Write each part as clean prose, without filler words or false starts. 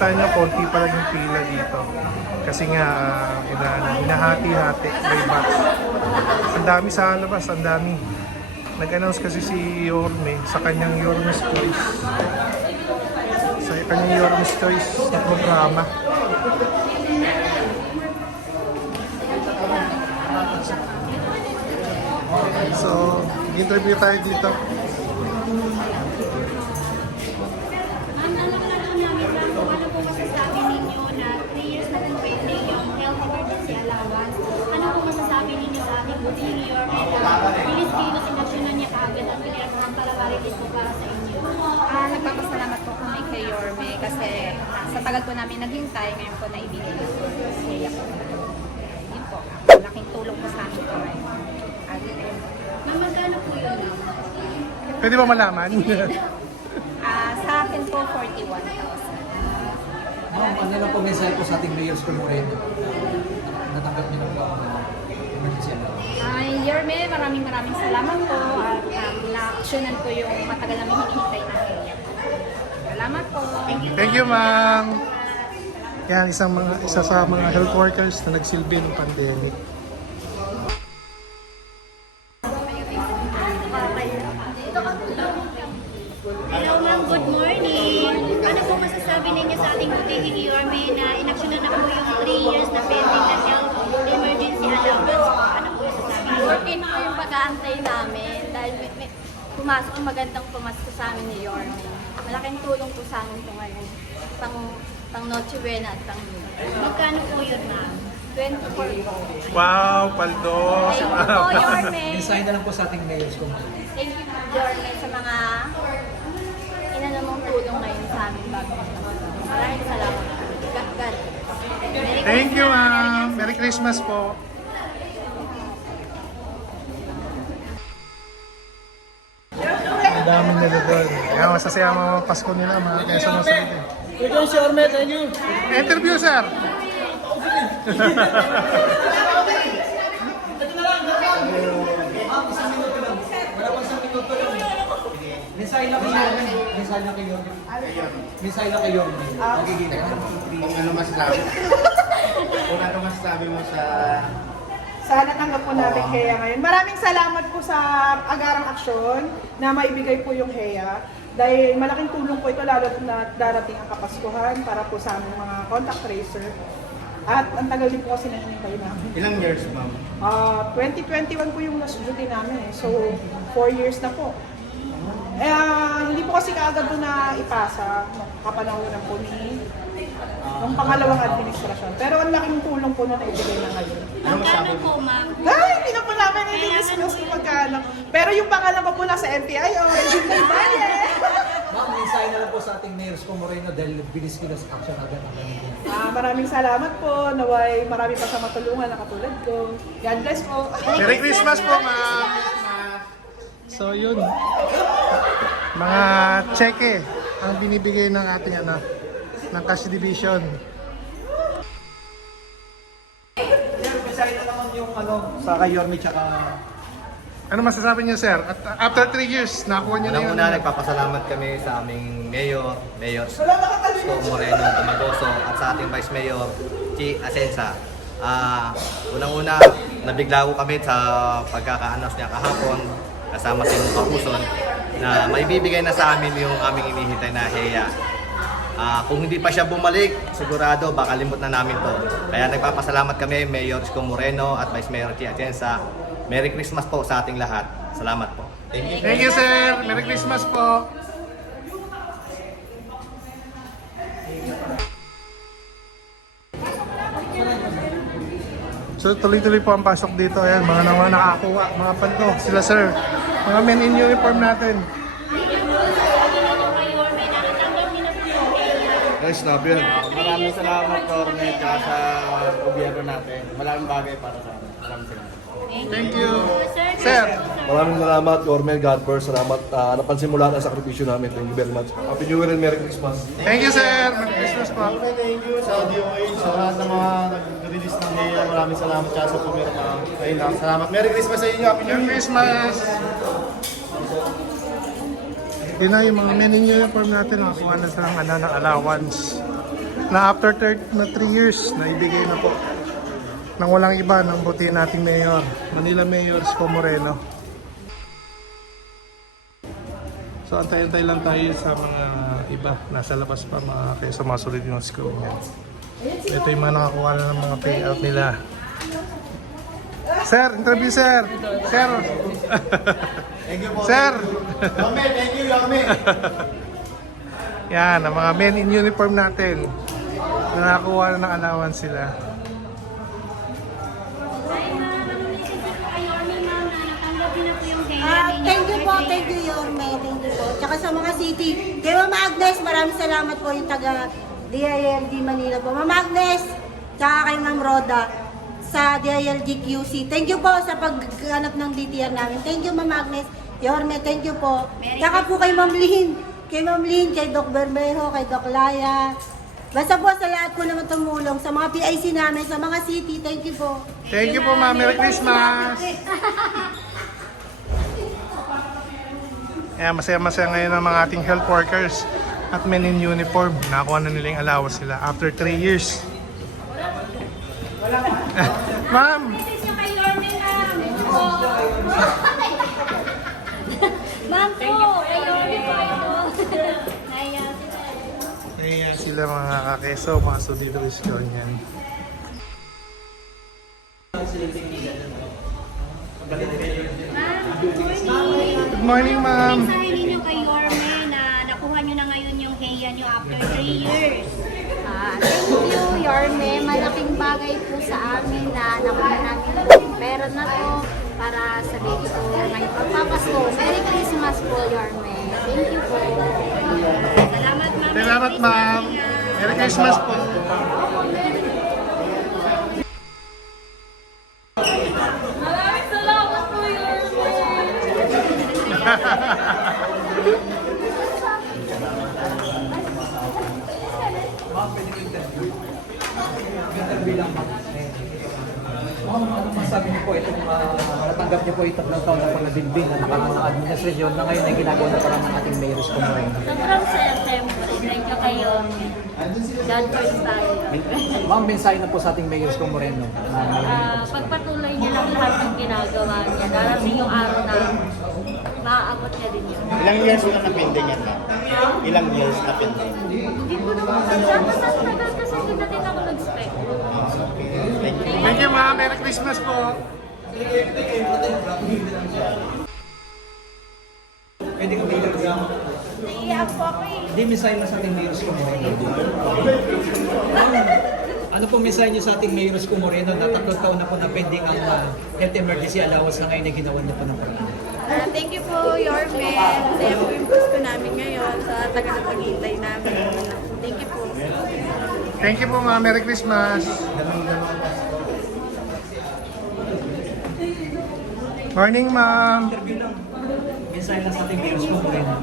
makikita nyo, konti pa lang yung pila dito. Kasi nga, hinahati-hati by batch. Ang dami sa labas, ang dami. Nag-announce kasi si Yorme sa kanyang Yorme's Choice. Sa kanyang Yorme's Choice na programa. So, interview tayo dito. Nagpapasalamat po kami kay Yorme kasi sa tagal po namin naghintay, ngayon po naibigay na po. Kaya po. Yun po. Malaking tulong po sa amin po. Magkano po yun? Pwede ba malaman? Sa akin po, 41,000. Ma'am, ano lang po mensahe po sa ating mayors ko Moreno? Natanggap niyo na po ang emergency allowance. Yorme, maraming salamat po at na-actionan ko yung matagal namin hinihintay na kaya. Salamat po. Thank you, ma'am. Yan, isa sa mga health workers na nagsilbi ng pandemic. Hello ma'am, good morning. Ano po masasabi ninyo sa ating butihing Yorme na inaksyonan na po yung 3 years na pending na health emergency allowance po? Ano po masasabi? Working po yung pag-aantay namin dahil may pumasok yung magandang pumasok sa amin ni Yorme. Malaking tulong po sa amin ito ngayon. Pang Noche Buena at pang Magkano po yun ma'am? 24 po. Wow, paldo! Si Thank you ma'am. po, Yorme. Mensahe na lang po sa ating mayors ko Moreno. Thank you, Yorme, sa mga inanamong tulong ngayon sa amin bago magpapalala. Maraming salamat. God. Thank you, ma'am. Merry Christmas po. Ang daming nila doon. Kaya masasaya ang mga Pasko nila, mga Quezon ng City. Thank you, Sir Orme. Thank you. Interview, sir. Mensahe lang kay Yorme. Mensahe lang kay Yorme. Mensahe lang kay Yorme. Magiging Kung ano masasabi? Kung ano masasabi mo sa... Sana tanggap po natin HEA ngayon. Maraming salamat po sa agarang aksyon na maibigay po yung HEA. Dahil malaking tulong po ito lalo na darating ang Kapaskuhan para po sa aming mga contact tracer. At ang tagal din po kasi nangyayintay namin. Ilang years, ma'am? 2021 po yung last duty namin eh. So, 4 years na po. Hindi po kasi kaagad doon na ipasa nung kapanahonan po nung pangalawang administrasyon. Pero ang laking tulong po na naibigay na ngayon. Magkano po ma'am? Ay, hindi na po namin i-discuss kung magkano. Pero yung pangalawa po nasa NPIO, hindi po bali eh. Ma'am, mensahe na lang po sa ating mayors ko Moreno dahil bilis ko na sa action agad ang ganyan. Maraming salamat po. Naway marami pa sa matulungan na katulad ko. God bless po. Merry Christmas po, ma'am. So, yun. Mga cheque ang binibigay ng ating ng cash division. Mensahe na naman yung sa kay Yorme tsaka... Ano masasabi niyo, sir? At after 3 years, nakuha niyo na yun. Unang-una, nagpapasalamat kami sa aming Mayor Isko Moreno Tumagoso at sa ating Vice Mayor, Chi Asensa. Unang-una, nabigla ko kami sa pagkaka-announce niya kahapon kasama si Mung Kauson na maibibigay na sa amin yung aming inihintay na HEA. Kung hindi pa siya bumalik, sigurado baka limot na namin to. Kaya nagpapasalamat kami, Mayor Isko Moreno at Vice Mayor Chi Asensa. Merry Christmas po sa ating lahat. Salamat po. Thank you, sir. Merry Christmas po. So tuloy-tuloy po ang pasok dito. Ayan, mga nakakuha, mga panto. Sila, sir. Mga men in uniform natin. Guys, love yun. Maraming salamat, Orme, at sa gobyerno natin. Malaking bagay para sa amin. Maraming salamat. Thank you. Sir. Maraming salamat, Orme, God first. Salamat. Napansin mo lahat ang sakripisyo namin. Thank you very much. Happy New Year and Merry Christmas. Thank you, sir. Merry Christmas po. Orme, thank you sa DOH, sa lahat ng mga nag-release ng HEA. Maraming salamat siya sa pumirma. Ayun lang, salamat. Merry Christmas sa inyo. Happy New Merry Year. Christmas. Yun na yung mga men in uniform natin. Nakakuha na silang ng allowance. na after 3 years, naibigay na po nang walang iba ng buti nating mayor, Manila Mayor Isko Moreno. So antay-antay lang tayo sa mga iba, nasa labas pa mga kaya sa mga sulit yung school niya. Ito yung mga nakakuha na ng mga payout nila. Sir, interview sir! Sir! Thank you po. Sir! Yorme, thank you, Yorme. Yan, ang mga men in uniform natin na nakakuha na ng allowance sila. Thank you, Yorme. Thank you po. Tsaka sa mga city. Kay Mama Agnes, maraming salamat po yung taga DILG Manila po. Mama Agnes, tsaka kay Ma'am Roda sa DILG QC. Thank you po sa pagganap ng DTR namin. Thank you, Mama Agnes. Yorme, thank you po. Tsaka po kay Ma'am Lynn. Kay Ma'am Lynn, kay Doc Bermejo, kay Doc Laya. Basta po sa lahat po naman tumulong. Sa mga PIC namin, sa mga city. Thank you po. Thank you po ma'am. Merry Christmas! Ayan, masaya-masaya ngayon ang mga ating health workers at men in uniform. Nakakuha na nila yung allowance sila after 3 years. Ma'am! Ma'am po, kayo po. Ayan sila mga kakeso, mga sudido is ganyan. Good morning ma'am! Mensahe ninyo kay Yorme na nakuha nyo na ngayon yung heya nyo after 3 years. Thank you, Yorme. Malaking bagay po sa amin na nakuha namin yung pera na to para sa baby ko ngayong pagpapasko. Merry Christmas po, Yorme. Thank you po. Salamat, ma'am. Salamat ma'am! Merry Christmas po! Maraming salamat po, Interview lang ma'am. Ma'am, ano masabi niyo po itong natanggap niyo po itong taon na panadilbin na nakarang ng administrasyon na ngayon ay ginagawa na parang ng ating Mayor Isko Moreno. Sobrang saya, siyempre. Thank you kay Yorme. God first tayo. Ma'am, mensahe na po sa ating Mayor Isko Moreno. Pagpatuloy niya lang lahat ng ginagawa niya. Darating yung araw na maaabot niya din yun. Ilang years na napinding yan, ma'am? Ilang years na pending? Hindi ko naman masasabi sa tagal kasi hindi na din ako nag-expect. Thank you ma'am! Merry Christmas po! Pwede ko bilang Naiiyak po ako eh. Hindi, mensahe na sa ating Mayor Isko Moreno. Ano po mensahe niyo sa ating Mayor Isko Moreno na 3 taon na po na pending ang health emergency allowance na ngayon ay ginawa niyo po ng paraan? Thank you po, Yorme. Masaya po yung gusto namin ngayon sa tagal na paghihintay namin. Thank you po. Thank you po ma'am! Merry Christmas! Morning ma'am! Mensahe na sa ating Mayor Isko Moreno.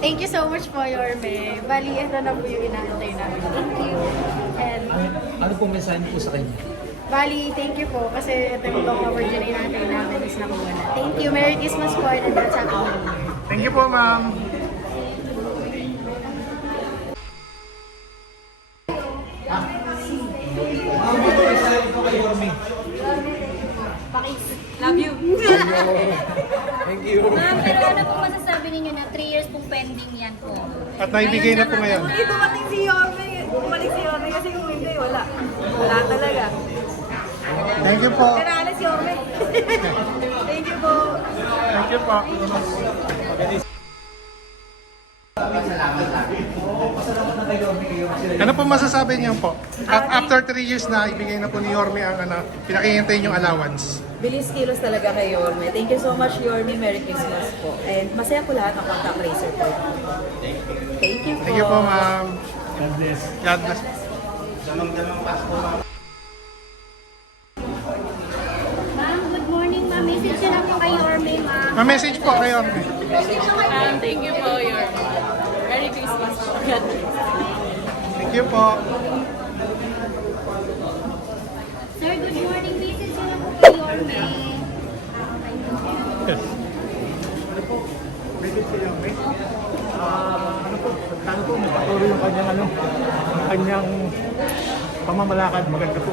Thank you so much po, Yorme. Bali, ito na po yung inaantay namin. Thank you. And, Ano po mensahe niyo po sa kanya? bali, thank you po. Kasi ito yung long overdue na inaantay namin is nakuha na. Thank you. Merry Christmas po and advance happy New Year. Thank you po ma'am! Ano po mensahe niyo po kay Yorme? Love you. Thank you. Ma'am, pero ano po masasabi ninyo na 3 years pong pending yan po? At naibigay na po ngayon. Hindi dumating si Yorme. Bumalik si Yorme kasi kung hindi, wala. Wala talaga. Thank you po! Pero alas Yorme. Thank you po. Thank you po! Pasalamat na kay Yorme kayo. Ano po masasabi niyo po? At after 3 years na ibigay na po ni Yorme ang pinakihintay yung allowance. Bilis kilos talaga kay Yorme. Thank you so much, Yorme. Merry Christmas po. And masaya po lahat ng contact tracer po. Thank you po. Thank you po ma'am. God bless. God bless. Ma'am, good morning ma'am. Message nyo lang po kay Yorme, ma'am. Ma-message po kay Yorme. Thank you po, Yorme. Merry Christmas po. Thank you po. Sir, good morning. Message nyo lang po kay Yorme. Message kay Yorme. Ano po, magpatuloy yung kanyang pamamalakad. Maganda po.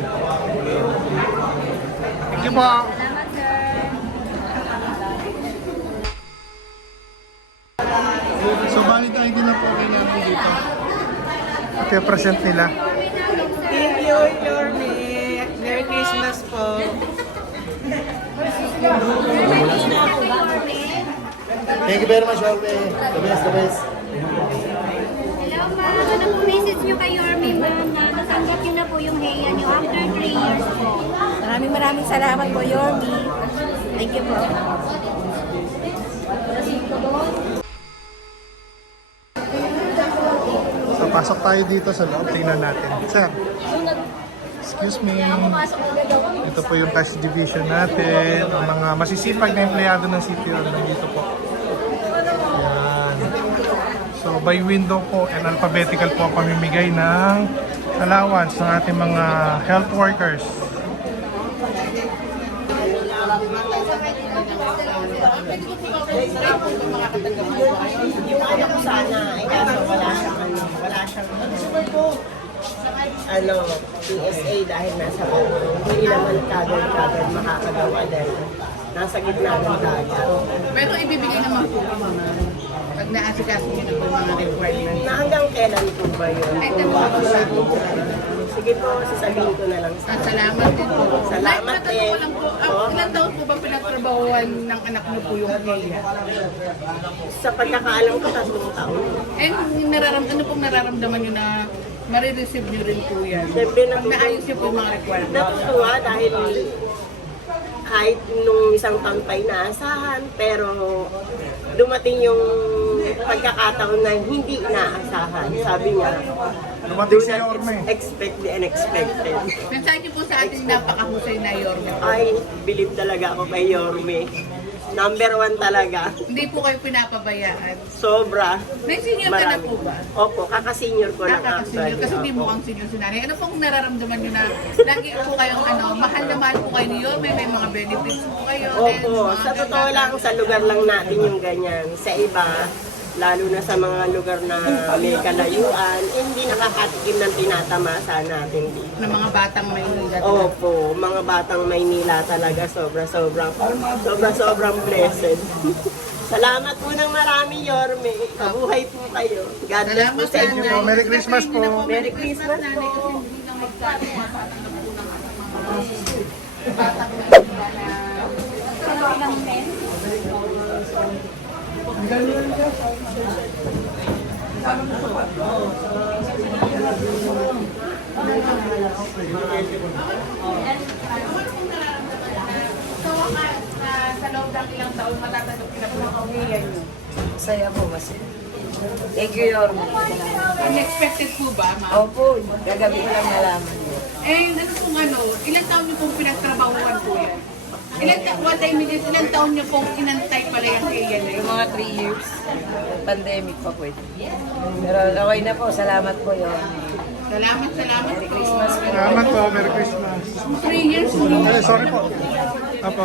Thank you po. Salamat, sir. So, valid ID na po kailangan dito. Ito yung present nila. Thank you, Yorme. Merry Christmas po. Thank you very much, Jorme. The best, the best. Hello ma'am, ano po message niyo kay Yorme ma'am na natanggap niyo na po yung heya niyo after 3 years po? Maraming salamat po, Yorme. Thank you po. So, pasok tayo dito sa loob. Tingnan natin. Sir, excuse me. Ito po yung cash division natin. Ang mga masisipag na empleyado ng CPO nandito po. Yan. So, by window po and alphabetical po pamimigay ng allowance ng ating mga health workers. Yung anak ko sana, ay kaso wala siyang PSA dahil nasa bato. Hindi naman kagad makakagawa dahil nasa gitna ng dagat. Pero ibibigay naman po pag naasikaso niyo na po yung mga requirements. Na hanggang kailan po ba yun? Sige po, sasabihin ko na lang sa Salamat din po. Salamat din. Ilan taon po ba pinagtrabahuan ng anak niyo po yung heya? Sa pagkakaalam ko, 3 taon. And ano pong nararamdaman niyo na marireceive niyo rin po yan? Siyempre, Pag naayos niyo po yung mga requirements. natutuwa dahil kahit nung isang taon pa inaasahan, pero dumating yung pagkakataon na hindi inaasahan. Sabi niya, Dumating do si not Yorme. expect the unexpected. Mensahe niyo po sa ating napakahusay na Yorme. Ay, believe talaga ako kay Yorme. Number 1 talaga. Hindi po kayo pinapabayaan. Sobra. May senior ka na po ba? Opo, kaka-senior ko lang Nakaka-senior. Kasi hindi mukhang senior si nanay. Ano pong nararamdaman niyo na lagi po kayong mahal na mahal po kayo ni Yorme, may mga benefits po kayo. Opo, and sa totoo lang, sa lugar lang natin yung ganyan. Sa iba, lalo na sa mga lugar na may kalayuan, hindi nakakatikim ng tinatamasa natin dito. ng mga batang Maynila. Opo, mga batang Maynila talaga sobrang blessed. Salamat po ng marami, Yorme. Mabuhay po kayo. God bless po sa inyo. po. Merry Christmas po. Merry Christmas po. So, sa loob ng ilang taon, matatanggap na po ng kaulihan nyo. Saya po, mas. Thank you, Yorme. Unexpected po ba, ma'am? Opo, gagabi ko lang nalaman niyo. Eh, ano pong ilang taon niyo pong pinagtrabahuan po yan? Ilang taon niyo pong inantay pala yung kaya na yun? Yung mga 3 years, pandemic pa po ito. Pero okay na po, salamat po, Yorme. Salamat Merry po. Christmas po. Salamat po. Merry Christmas. 3 years po. Sorry po. Apo.